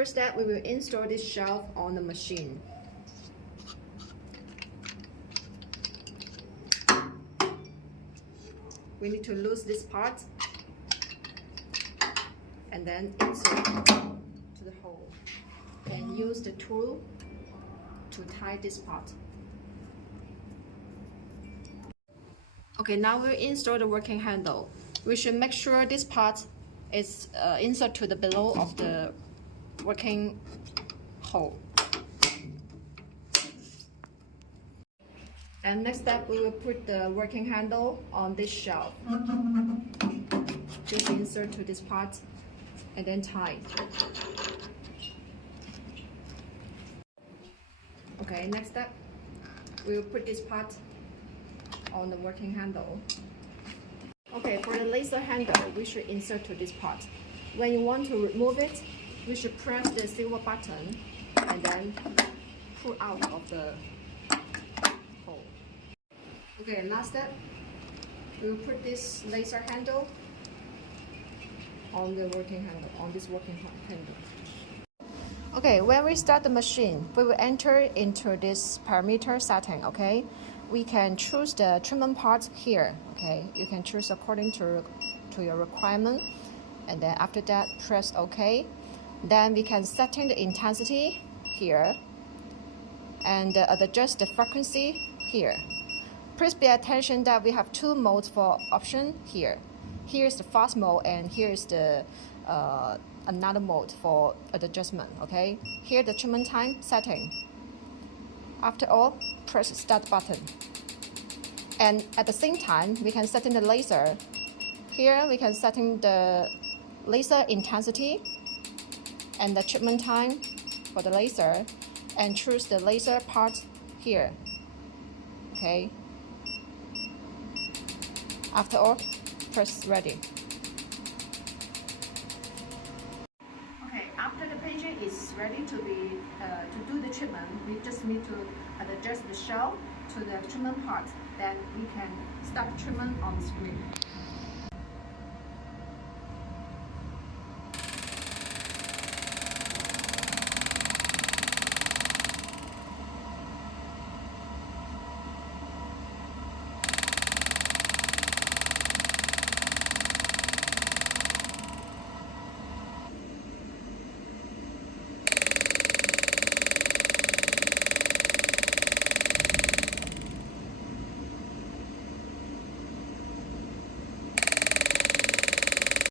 First step, we will install this shelf on the machine. We need to lose this part and then insert to the hole and use the tool to tie this part. Okay, now we'll install the working handle. We should make sure this part is inserted to the below of the working hole. And next step, we will put the working handle on this shelf. Just insert to this part and then tie. Okay, next step, we will put this part on the working handle. Okay, for the laser handle, we should insert to this part. When you want to remove it, we should press the silver button and then pull out of the hole. Okay, last step, we will put this laser handle on the working handle, on this working handle. Okay, when we start the machine, we will enter into this parameter setting, okay? We can choose the treatment part here, okay? You can choose according to your requirement. And then after that, press OK. Then we can set in the intensity here and adjust the frequency here. Please pay attention that we have two modes for option here. Here's the fast mode and here's the another mode for adjustment, okay? Here the treatment time setting. After all, press start button. And at the same time, we can set in the laser. Here we can set in the laser intensity and the treatment time for the laser and choose the laser part here, okay? After all, press ready. Okay, after the patient is ready to do the treatment, we just need to adjust the shell to the treatment part. Then we can start treatment on the screen.